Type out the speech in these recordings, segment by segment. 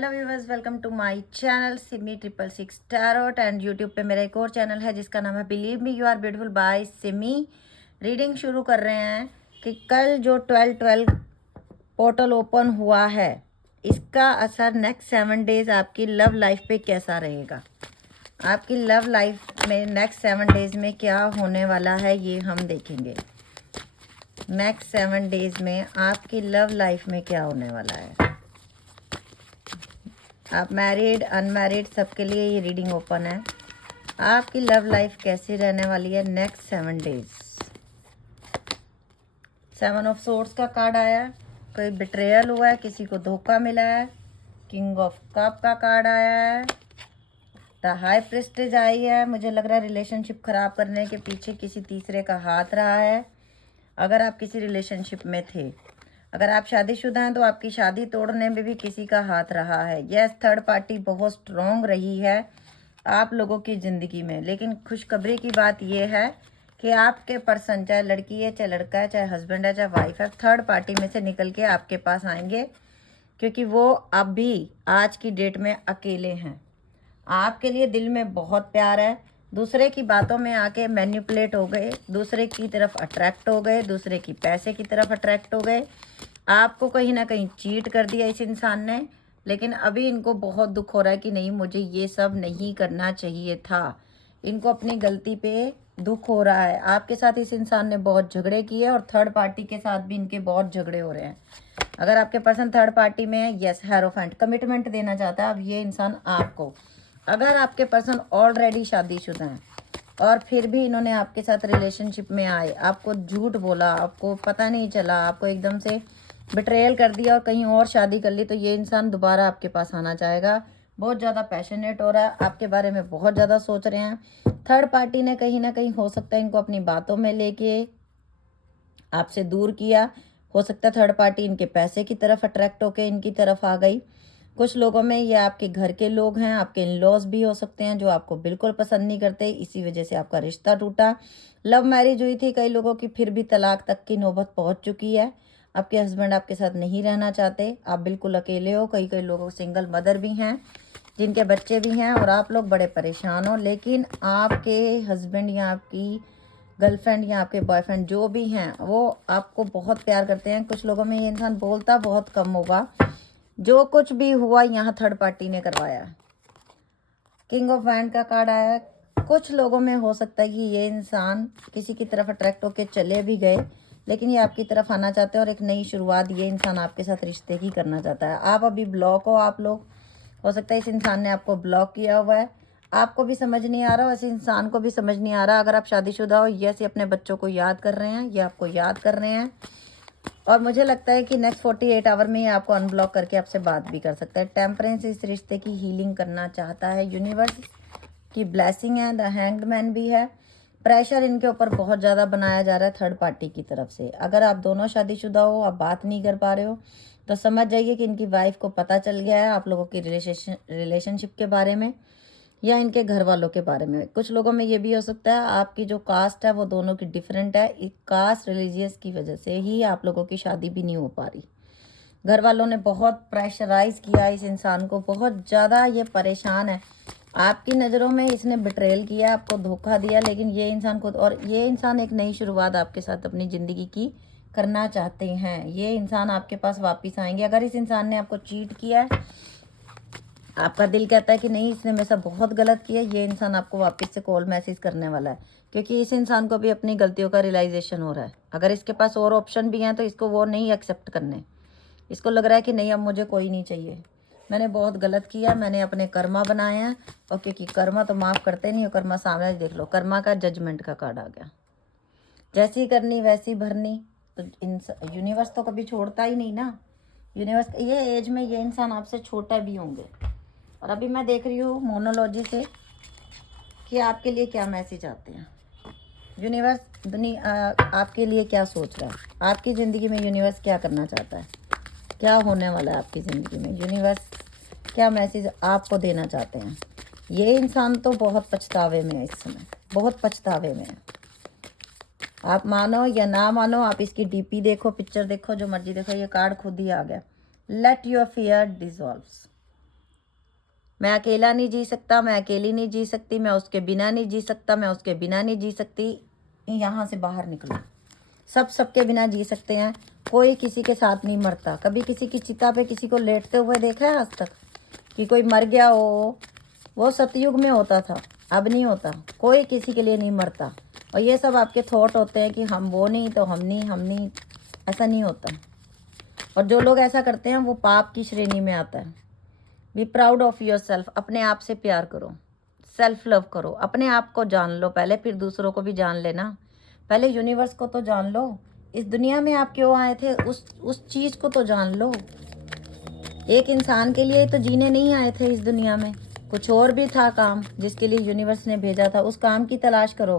Hello viewers, welcome to my channel Simi 666 tarot and YouTube पे मेरा एक और चैनल है जिसका नाम है believe me you are beautiful by Simi. Reading शुरू कर रहे हैं कि कल जो 12-12 पोर्टल ओपन हुआ है इसका असर नेक्स्ट 7 डेज आपकी लव लाइफ पे कैसा रहेगा। आपकी लव लाइफ में नेक्स्ट 7 डेज में क्या होने वाला है ये हम देखेंगे। नेक्स्ट 7 डेज में आपकी लव लाइफ में क्या होने वाला है। आप मैरिड अनमैरिड सबके लिए ये रीडिंग ओपन है। आपकी लव लाइफ कैसी रहने वाली है नेक्स्ट 7 डेज। 7 ऑफ सोर्ड्स का कार्ड आया है, कोई बिट्रेयल हुआ है, किसी को धोखा मिला है। किंग ऑफ कप का कार्ड आया है, द हाई प्रेस्टेज आई है। मुझे लग रहा है रिलेशनशिप खराब करने के पीछे किसी तीसरे का हाथ रहा है। अगर आप किसी रिलेशनशिप में थे, अगर आप शादीशुदा हैं तो आपकी शादी तोड़ने में भी किसी का हाथ रहा है। यस, थर्ड पार्टी बहुत स्ट्रॉन्ग रही है आप लोगों की ज़िंदगी में। लेकिन खुशखबरी की बात यह है कि आपके पर्सन, चाहे लड़की है, चाहे लड़का है, चाहे हस्बैंड है, चाहे वाइफ है, थर्ड पार्टी में से निकल के आपके पास आएंगे, क्योंकि वो अभी आज की डेट में अकेले हैं। आपके लिए दिल में बहुत प्यार है, दूसरे की बातों में आके मैनिपुलेट हो गए, दूसरे की तरफ अट्रैक्ट हो गए, दूसरे की पैसे की तरफ अट्रैक्ट हो गए। आपको कहीं ना कहीं चीट कर दिया इस इंसान ने, लेकिन अभी इनको बहुत दुख हो रहा है कि नहीं, मुझे ये सब नहीं करना चाहिए था। इनको अपनी गलती पे दुख हो रहा है। आपके साथ इस इंसान ने बहुत झगड़े किए और थर्ड पार्टी के साथ भी इनके बहुत झगड़े हो रहे हैं। अगर आपके पर्सन थर्ड पार्टी में है, यस, हेरोफेंट कमिटमेंट देना चाहता है अब ये इंसान आपको। अगर आपके पर्सन ऑलरेडी शादीशुदा हैं और फिर भी इन्होंने आपके साथ रिलेशनशिप में आए, आपको झूठ बोला, आपको पता नहीं चला, आपको एकदम से बिट्रेयल कर दिया और कहीं और शादी कर ली, तो ये इंसान दोबारा आपके पास आना चाहेगा। बहुत ज़्यादा पैशनेट हो रहा है, आपके बारे में बहुत ज़्यादा सोच रहे हैं। थर्ड पार्टी ने कहीं ना कहीं, हो सकता है, इनको अपनी बातों में लेके आपसे दूर किया। हो सकता है थर्ड पार्टी इनके पैसे की तरफ अट्रैक्ट होके इनकी तरफ आ गई। कुछ लोगों में ये आपके घर के लोग हैं, आपके इन लॉज भी हो सकते हैं जो आपको बिल्कुल पसंद नहीं करते, इसी वजह से आपका रिश्ता टूटा। लव मैरिज हुई थी कई लोगों की, फिर भी तलाक तक की नौबत पहुंच चुकी है। आपके हस्बैंड आपके साथ नहीं रहना चाहते, आप बिल्कुल अकेले हो। कई कई लोगों सिंगल मदर भी हैं जिनके बच्चे भी हैं और आप लोग बड़े परेशान हो। लेकिन आपके हस्बैंड या आपकी गर्लफ्रेंड या आपके बॉयफ्रेंड जो भी हैं वो आपको बहुत प्यार करते हैं। कुछ लोगों में ये इंसान बोलता बहुत कम होगा। जो कुछ भी हुआ यहाँ थर्ड पार्टी ने करवाया। किंग ऑफ वैंड का कार्ड आया है। कुछ लोगों में हो सकता है कि ये इंसान किसी की तरफ अट्रैक्ट होकर चले भी गए, लेकिन ये आपकी तरफ आना चाहते हैं और एक नई शुरुआत ये इंसान आपके साथ रिश्ते की करना चाहता है। आप अभी ब्लॉक हो, आप लोग, हो सकता है इस इंसान ने आपको ब्लॉक किया हुआ है, आपको भी समझ नहीं आ रहा हो, इस इंसान को भी समझ नहीं आ रहा। अगर आप शादीशुदा हो, यस, ये अपने बच्चों को याद कर रहे हैं, ये आपको याद कर रहे हैं और मुझे लगता है कि नेक्स्ट 48 आवर में ही आपको अनब्लॉक करके आपसे बात भी कर सकता है। टेम्परेंस इस रिश्ते की हीलिंग करना चाहता है, यूनिवर्स की ब्लेसिंग है, द हैंग्ड मैन भी है। प्रेशर इनके ऊपर बहुत ज़्यादा बनाया जा रहा है थर्ड पार्टी की तरफ से। अगर आप दोनों शादीशुदा हो, आप बात नहीं कर पा रहे हो, तो समझ जाइए कि इनकी वाइफ को पता चल गया है आप लोगों की रिलेशनशिप के बारे में या इनके घर वालों के बारे में। कुछ लोगों में ये भी हो सकता है आपकी जो कास्ट है वो दोनों की डिफरेंट है, एक कास्ट रिलीजियस की वजह से ही आप लोगों की शादी भी नहीं हो पा रही। घर वालों ने बहुत प्रेशराइज किया इस इंसान को, बहुत ज़्यादा ये परेशान है। आपकी नज़रों में इसने बिट्रेल किया, आपको धोखा दिया, लेकिन ये इंसान खुद, और ये इंसान एक नई शुरुआत आपके साथ अपनी ज़िंदगी की करना चाहते हैं। ये इंसान आपके पास वापस आएंगे। अगर इस इंसान ने आपको चीट किया है, आपका दिल कहता है कि नहीं, इसने मेरे साथ बहुत गलत किया, ये इंसान आपको वापस से कॉल मैसेज करने वाला है, क्योंकि इस इंसान को भी अपनी गलतियों का रियलाइजेशन हो रहा है। अगर इसके पास और ऑप्शन भी हैं तो इसको वो नहीं एक्सेप्ट करने। इसको लग रहा है कि नहीं, अब मुझे कोई नहीं चाहिए, मैंने बहुत गलत किया, मैंने अपने कर्मा बनाए हैं। और क्योंकि कर्मा तो माफ़ करते नहीं हो, कर्मा सामने देख लो, कर्मा का जजमेंट का कार्ड आ गया। जैसी करनी वैसी भरनी, तो यूनिवर्स तो कभी छोड़ता ही नहीं ना। यूनिवर्स ये एज में ये इंसान आपसे छोटा भी होंगे। और अभी मैं देख रही हूँ मोनोलॉजी से कि आपके लिए क्या मैसेज आते हैं। यूनिवर्स दुनिया आपके लिए क्या सोच रहा है, आपकी ज़िंदगी में यूनिवर्स क्या करना चाहता है, क्या होने वाला है आपकी ज़िंदगी में, यूनिवर्स क्या मैसेज आपको देना चाहते हैं। ये इंसान तो बहुत पछतावे में है इस समय, बहुत पछतावे में है। आप मानो या ना मानो, आप इसकी डीपी देखो, पिक्चर देखो, जो मर्जी देखो, ये कार्ड खुद ही आ गया। Let your fear dissolves. मैं अकेला नहीं जी सकता, मैं अकेली नहीं जी सकती, मैं उसके बिना नहीं जी सकता, मैं उसके बिना नहीं जी सकती। यहाँ से बाहर निकलो। सब सबके बिना जी सकते हैं, कोई किसी के साथ नहीं मरता। कभी किसी की चिता पे किसी को लेटते हुए देखा है आज तक कि कोई मर गया हो? वो सतयुग में होता था, अब नहीं होता। कोई किसी के लिए नहीं मरता। और ये सब आपके थॉट होते हैं कि हम वो नहीं तो हम नहीं, हम नहीं, ऐसा नहीं होता। और जो लोग ऐसा करते हैं वो पाप की श्रेणी में आता है। Be proud of your self. अपने आप से प्यार करो, सेल्फ लव करो, अपने आप को जान लो पहले, फिर दूसरों को भी जान लेना। पहले यूनिवर्स को तो जान लो, इस दुनिया में आप क्यों आए थे उस चीज़ को तो जान लो। एक इंसान के लिए तो जीने नहीं आए थे इस दुनिया में, कुछ और भी था काम जिसके लिए यूनिवर्स ने भेजा था। उस काम की तलाश करो,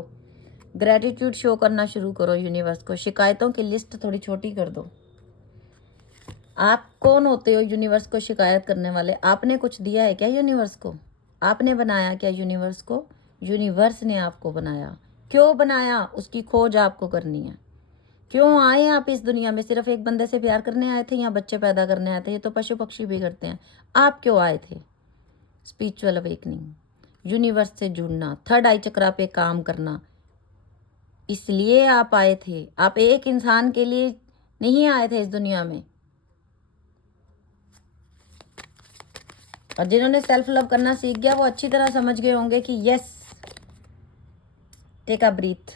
ग्रेटिट्यूड शो करना शुरू करो यूनिवर्स को। शिकायतों की लिस्ट थोड़ी छोटी कर दो। आप कौन होते हो यूनिवर्स को शिकायत करने वाले? आपने कुछ दिया है क्या यूनिवर्स को? आपने बनाया क्या यूनिवर्स को? यूनिवर्स ने आपको बनाया। क्यों बनाया, उसकी खोज आपको करनी है। क्यों आए आप इस दुनिया में? सिर्फ एक बंदे से प्यार करने आए थे या बच्चे पैदा करने आए थे? ये तो पशु पक्षी भी करते हैं। आप क्यों आए थे? स्पिरिचुअल अवेकनिंग, यूनिवर्स से जुड़ना, थर्ड आई चक्रा पे काम करना, इसलिए आप आए थे। आप एक इंसान के लिए नहीं आए थे इस दुनिया में। और जिन्होंने सेल्फ लव करना सीख गया वो अच्छी तरह समझ गए होंगे कि यस, टेक अ ब्रीथ।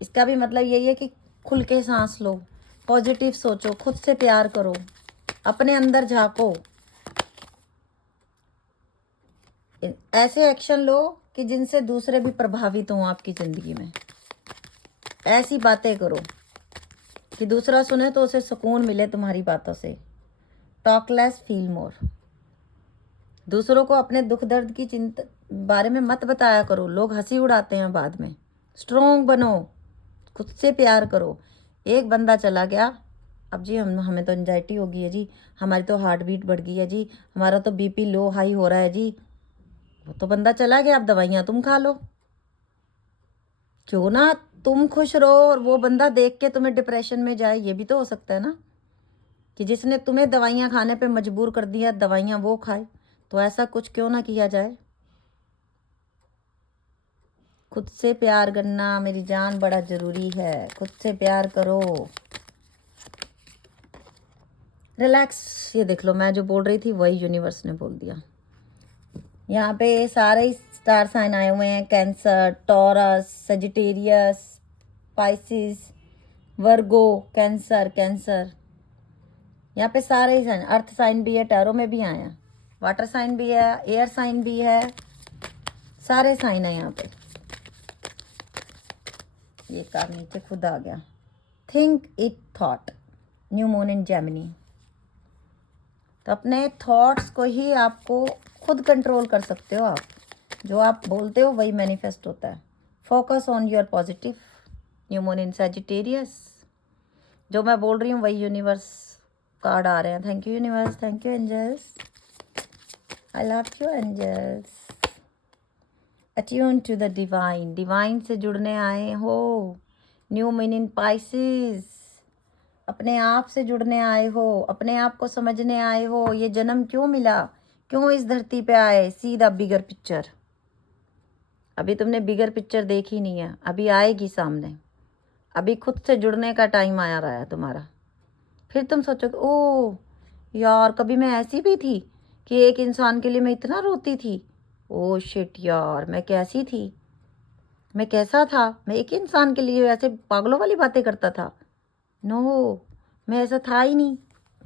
इसका भी मतलब यही है कि खुल के सांस लो, पॉजिटिव सोचो, खुद से प्यार करो, अपने अंदर झांको, ऐसे एक्शन लो कि जिनसे दूसरे भी प्रभावित हों आपकी ज़िंदगी में। ऐसी बातें करो कि दूसरा सुने तो उसे सुकून मिले तुम्हारी बातों से। Talk less feel more. दूसरों को अपने दुख दर्द की चिंता बारे में मत बताया करो, लोग हंसी उड़ाते हैं बाद में। स्ट्रोंग बनो, खुद से प्यार करो। एक बंदा चला गया, अब जी हमें तो एंजाइटी हो गई है जी, हमारी तो हार्ट बीट बढ़ गई है जी, हमारा तो बीपी लो हाई हो रहा है जी। वो तो बंदा चला गया, अब दवाइयाँ तुम खा लो। क्यों ना तुम खुश रहो और वो बंदा देख के तुम्हें डिप्रेशन में जाए? ये भी तो हो सकता है ना कि जिसने तुम्हें दवाइयाँ खाने पे मजबूर कर दिया, दवाइयाँ वो खाए। तो ऐसा कुछ क्यों ना किया जाए? खुद से प्यार करना मेरी जान बड़ा ज़रूरी है। खुद से प्यार करो, रिलैक्स। ये देख लो, मैं जो बोल रही थी वही यूनिवर्स ने बोल दिया। यहाँ पे सारे स्टार साइन आए हुए हैं, कैंसर, टॉरस, सजिटेरियस, स्पाइसिस, वर्गो, कैंसर। कैंसर यहाँ पे सारे ही साइन, अर्थ साइन भी है, टैरो में भी आए हैं, वाटर साइन भी है, एयर साइन भी है, सारे साइन है यहाँ पे। ये कार नीचे खुद आ गया। Think it thought, new moon in Gemini. तो अपने थॉट्स को ही आपको खुद कंट्रोल कर सकते हो आप। जो आप बोलते हो वही मैनिफेस्ट होता है। Focus on your positive, new moon in Sagittarius. जो मैं बोल रही हूँ वही यूनिवर्स कार्ड आ रहे हैं। Thank you universe, thank you angels, I love you angels. Attune to the divine, divine से जुड़ने आए हो। न्यू मून इन पाइसेस, अपने आप से जुड़ने आए हो, अपने आप को समझने आए हो। ये जन्म क्यों मिला, क्यों इस धरती पे आए? See the bigger picture. अभी तुमने बिगर पिक्चर देखी नहीं है, अभी आएगी सामने। अभी खुद से जुड़ने का टाइम आया रहा है तुम्हारा। फिर तुम सोचोगे ओ यार, कभी मैं ऐसी भी थी कि एक इंसान के लिए मैं इतना रोती थी। ओ शिट यार, मैं कैसी थी, मैं कैसा था, मैं एक इंसान के लिए ऐसे पागलों वाली बातें करता था। नो, मैं ऐसा था ही नहीं,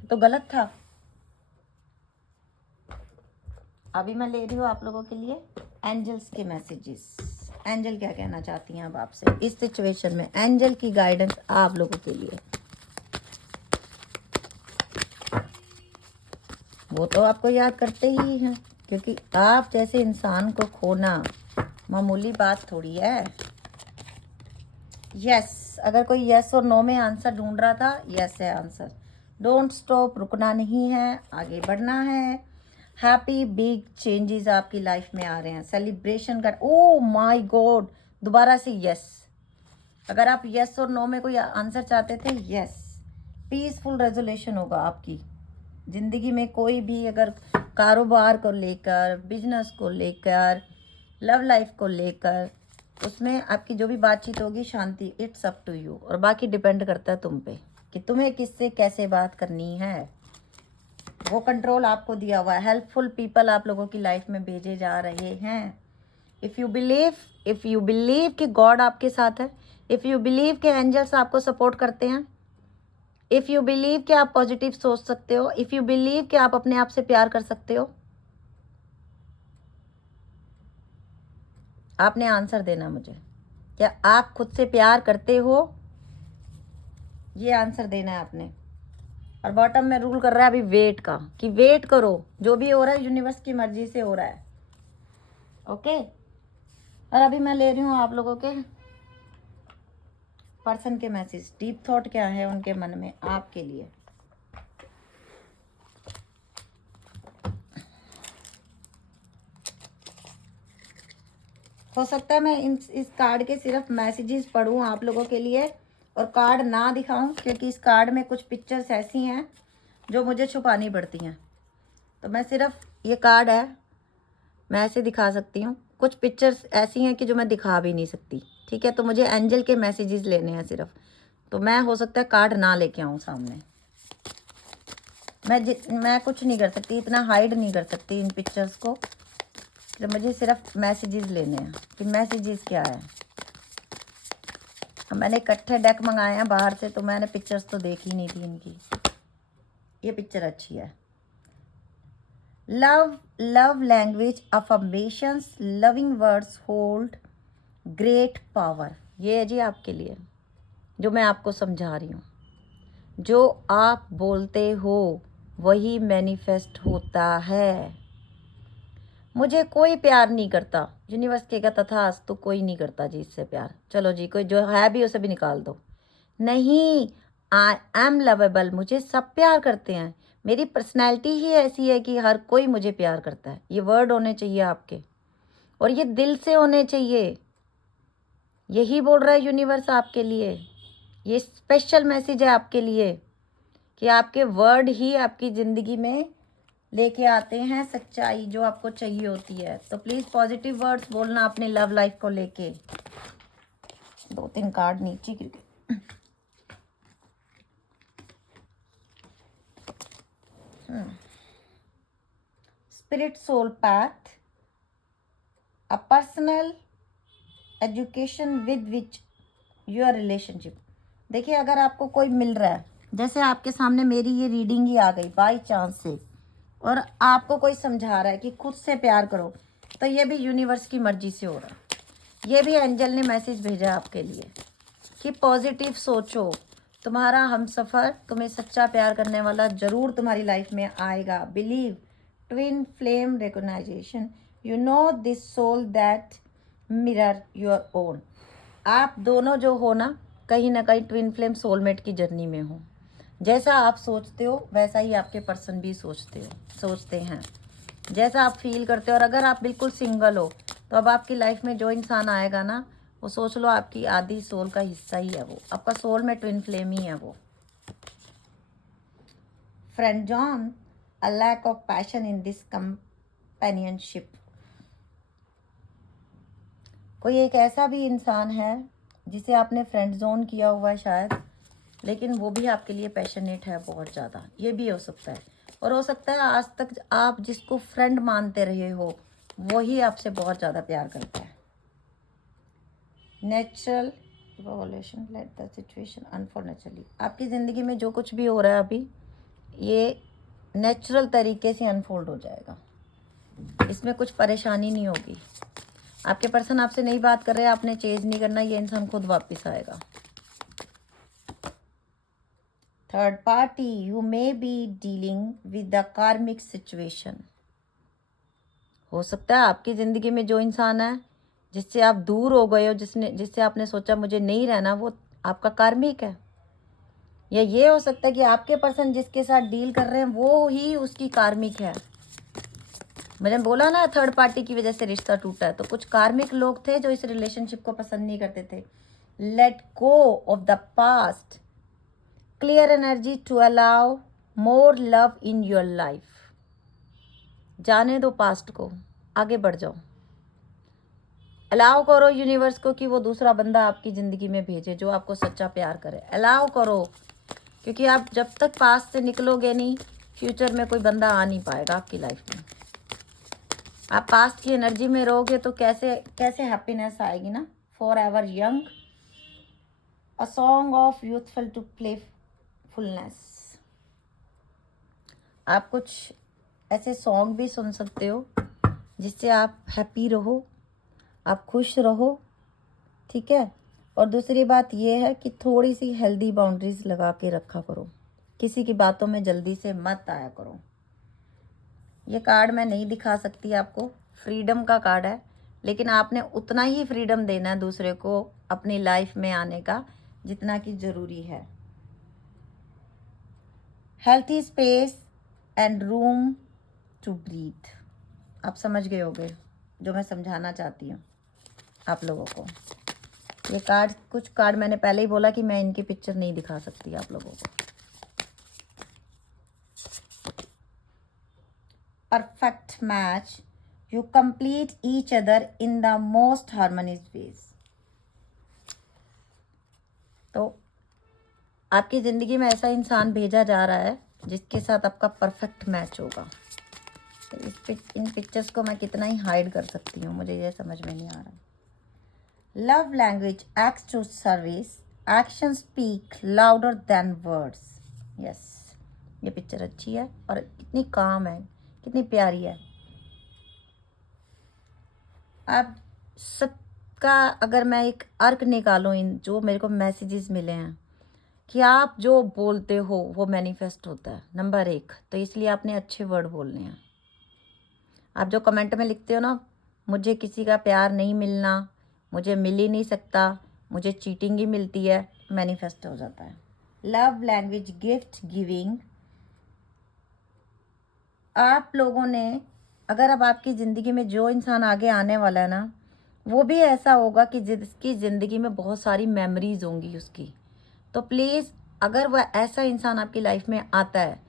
तो गलत था। अभी मैं ले रही हूँ आप लोगों के लिए एंजल्स के मैसेजेस। एंजल क्या कहना चाहती हैं अब आपसे इस सिचुएशन में? एंजल की गाइडेंस आप लोगों के लिए। वो तो आपको याद करते ही हैं, क्योंकि आप जैसे इंसान को खोना मामूली बात थोड़ी है। यस, अगर कोई यस और नो में आंसर ढूंढ रहा था, यस है आंसर। डोंट स्टॉप, रुकना नहीं है, आगे बढ़ना है। हैप्पी बिग चेंजेस आपकी लाइफ में आ रहे हैं, सेलिब्रेशन कर। ओ माय गॉड, दोबारा से यस। अगर आप यस और नो में कोई आंसर चाहते थे, यस। पीसफुल रेजोल्यूशन होगा आपकी, ज़िंदगी में कोई भी अगर कारोबार को लेकर, बिजनेस को लेकर, लव लाइफ को लेकर, उसमें आपकी जो भी बातचीत होगी शांति, इट्स अप टू यू। और बाकी डिपेंड करता है तुम पे कि तुम्हें किससे कैसे बात करनी है। वो कंट्रोल आपको दिया हुआ है। हेल्पफुल पीपल आप लोगों की लाइफ में भेजे जा रहे हैं। इफ़ यू बिलीव कि गॉड आपके साथ है, इफ़ यू बिलीव कि एंजल्स आपको सपोर्ट करते हैं, इफ़ यू बिलीव कि आप पॉजिटिव सोच सकते हो, इफ़ यू बिलीव कि आप अपने आप से प्यार कर सकते हो, आपने आंसर देना मुझे। क्या आप खुद से प्यार करते हो? ये आंसर देना है आपने। और बॉटम में रूल कर रहा है अभी वेट का, कि वेट करो, जो भी हो रहा है यूनिवर्स की मर्जी से हो रहा है। ओके। और अभी मैं ले रही हूँ आप लोगों के पर्सन के मैसेज, डीप थॉट क्या है उनके मन में आपके लिए। हो सकता है मैं इस कार्ड के सिर्फ मैसेजेस पढ़ूं आप लोगों के लिए और कार्ड ना दिखाऊं, क्योंकि इस कार्ड में कुछ पिक्चर्स ऐसी हैं जो मुझे छुपानी पड़ती हैं। तो मैं सिर्फ, ये कार्ड है, मैं ऐसे दिखा सकती हूँ। कुछ पिक्चर्स ऐसी हैं कि जो मैं दिखा भी नहीं सकती, ठीक है। तो मुझे एंजल के मैसेजेस लेने हैं सिर्फ। तो मैं हो सकता है कार्ड ना लेके आऊँ सामने। मैं कुछ नहीं कर सकती, इतना हाइड नहीं कर सकती इन पिक्चर्स को। तो मुझे सिर्फ मैसेजेस लेने हैं कि मैसेजेस क्या है। मैंने इकट्ठे डेक मंगाए हैं बाहर से, तो मैंने पिक्चर्स तो देखी नहीं थी इनकी। ये पिक्चर अच्छी है। Love language affirmations, loving words hold great power. ये है जी आपके लिए, जो मैं आपको समझा रही हूँ। जो आप बोलते हो वही मैनिफेस्ट होता है। मुझे कोई प्यार नहीं करता, यूनिवर्स कहेगा तथास्तु, कोई नहीं करता जी इससे प्यार। चलो जी, कोई जो है भी उसे भी निकाल दो। नहीं, आई एम लवेबल, मुझे सब प्यार करते हैं। मेरी पर्सनैलिटी ही ऐसी है कि हर कोई मुझे प्यार करता है। ये वर्ड होने चाहिए आपके, और ये दिल से होने चाहिए। यही बोल रहा है यूनिवर्स आपके लिए। ये स्पेशल मैसेज है आपके लिए कि आपके वर्ड ही आपकी ज़िंदगी में लेके आते हैं सच्चाई जो आपको चाहिए होती है। तो प्लीज़ पॉजिटिव वर्ड्स बोलना अपने लव लाइफ को लेके। 2-3 कार्ड नीचे गिर गए। Spirit soul path, a personal education with which your relationship. देखिए, अगर आपको कोई मिल रहा है, जैसे आपके सामने मेरी ये रीडिंग ही आ गई बाई चांस से, और आपको कोई समझा रहा है कि खुद से प्यार करो, तो ये भी यूनिवर्स की मर्जी से हो रहा है। ये भी एंजल ने मैसेज भेजा आपके लिए कि पॉजिटिव सोचो, तुम्हारा हमसफ़र, तुम्हें सच्चा प्यार करने वाला ज़रूर तुम्हारी लाइफ में आएगा। Believe twin flame recognition, you know this soul that mirror your own. आप दोनों जो हो ना कहीं ट्विन फ्लेम सोलमेट की जर्नी में हो। जैसा आप सोचते हो वैसा ही आपके पर्सन भी सोचते हैं। जैसा आप फील करते हो। और अगर आप बिल्कुल सिंगल हो, तो अब आपकी लाइफ में जो इंसान आएगा ना, वो सोच लो आपकी आधी सोल का हिस्सा ही है। वो आपका सोल में ट्विन फ्लेम ही है वो। Friend zone, a lack of passion in this companionship. कोई एक ऐसा भी इंसान है जिसे आपने फ्रेंड जोन किया हुआ है शायद, लेकिन वो भी आपके लिए पैशनेट है बहुत ज़्यादा। ये भी हो सकता है। और हो सकता है आज तक आप जिसको फ्रेंड मानते रहे हो वही आपसे बहुत ज़्यादा प्यार करता है। Natural evolution, let the situation unfold naturally. आपकी ज़िंदगी में जो कुछ भी हो रहा है अभी, ये नेचुरल तरीके से अनफोल्ड हो जाएगा। इसमें कुछ परेशानी नहीं होगी। आपके पर्सन आपसे नहीं बात कर रहे, आपने चेंज नहीं करना, ये इंसान खुद वापस आएगा। Third party, you may be dealing with the कार्मिक सिचुएशन। हो सकता है आपकी ज़िंदगी में जो इंसान है जिससे आप दूर हो गए हो, जिससे आपने सोचा मुझे नहीं रहना, वो आपका कार्मिक है। या ये हो सकता है कि आपके पर्सन जिसके साथ डील कर रहे हैं वो ही उसकी कार्मिक है। मैंने बोला ना थर्ड पार्टी की वजह से रिश्ता टूटा है, तो कुछ कार्मिक लोग थे जो इस रिलेशनशिप को पसंद नहीं करते थे। Let go of the past, clear energy to allow more love in your life. जाने दो पास्ट को, आगे बढ़ जाओ। अलाउ करो यूनिवर्स को कि वो दूसरा बंदा आपकी ज़िंदगी में भेजे जो आपको सच्चा प्यार करे। अलाउ करो, क्योंकि आप जब तक पास्ट से निकलोगे नहीं, फ्यूचर में कोई बंदा आ नहीं पाएगा आपकी लाइफ में। आप पास्ट की एनर्जी में रहोगे तो कैसे कैसे हैप्पीनेस आएगी ना। Forever young, a song of youthful to playfulness. आप कुछ ऐसे सॉन्ग भी सुन सकते हो जिससे आप हैप्पी रहो, आप खुश रहो, ठीक है। और दूसरी बात ये है कि थोड़ी सी हेल्दी बाउंड्रीज लगा के रखा करो, किसी की बातों में जल्दी से मत आया करो। ये कार्ड मैं नहीं दिखा सकती आपको, फ्रीडम का कार्ड है, लेकिन आपने उतना ही फ्रीडम देना है दूसरे को अपनी लाइफ में आने का जितना कि ज़रूरी है। Healthy space and room to breathe. आप समझ गए होंगे जो मैं समझाना चाहती हूँ आप लोगों को। ये कार्ड, कुछ कार्ड मैंने पहले ही बोला कि मैं इनकी पिक्चर नहीं दिखा सकती आप लोगों को। Perfect match, you complete each other in the most harmonious ways. तो आपकी ज़िंदगी में ऐसा इंसान भेजा जा रहा है जिसके साथ आपका परफेक्ट मैच होगा। तो इन पिक्चर्स को मैं कितना ही हाइड कर सकती हूँ, मुझे ये समझ में नहीं आ रहा। Love language, acts to service, action speak louder than words. Yes, ये पिक्चर अच्छी है और कितनी काम है, कितनी प्यारी है। आप सबका अगर मैं एक अर्क निकालूँ, इन जो मेरे को मैसेजेस मिले हैं कि आप जो बोलते हो वो मैनिफेस्ट होता है, नंबर 1। तो इसलिए आपने अच्छे वर्ड बोलने हैं। आप जो कमेंट में लिखते हो ना, मुझे किसी का प्यार नहीं मिलना, मुझे मिल ही नहीं सकता, मुझे चीटिंग ही मिलती है, मैनिफेस्ट हो जाता है। Love language, gift giving. आप लोगों ने, अगर अब आपकी ज़िंदगी में जो इंसान आगे आने वाला है ना, वो भी ऐसा होगा कि जिसकी ज़िंदगी में बहुत सारी मेमोरीज होंगी उसकी। तो प्लीज़, अगर वह ऐसा इंसान आपकी लाइफ में आता है,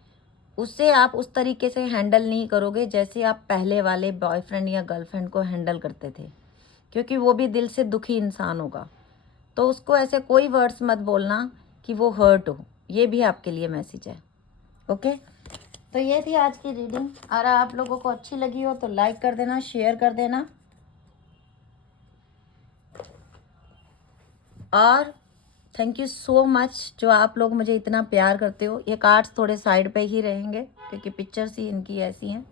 उससे आप उस तरीके से हैंडल नहीं करोगे जैसे आप पहले वाले बॉयफ्रेंड या गर्लफ्रेंड को हैंडल करते थे, क्योंकि वो भी दिल से दुखी इंसान होगा। तो उसको ऐसे कोई वर्ड्स मत बोलना कि वो हर्ट हो। ये भी आपके लिए मैसेज है, ओके। तो ये थी आज की रीडिंग। अगर आप लोगों को अच्छी लगी हो तो लाइक कर देना, शेयर कर देना, और थैंक यू सो मच जो आप लोग मुझे इतना प्यार करते हो। ये कार्ड्स थोड़े साइड पे ही रहेंगे क्योंकि पिक्चर्स ही इनकी ऐसी हैं।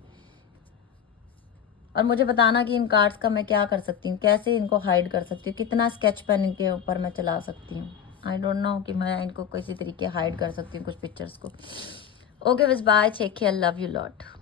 और मुझे बताना कि इन कार्ड्स का मैं क्या कर सकती हूँ, कैसे इनको हाइड कर सकती हूँ, कितना स्केच पेन इनके ऊपर मैं चला सकती हूँ। आई डोंट नो कि मैं इनको किसी तरीके हाइड कर सकती हूँ कुछ पिक्चर्स को। ओके बस, bye, take care, love you lot.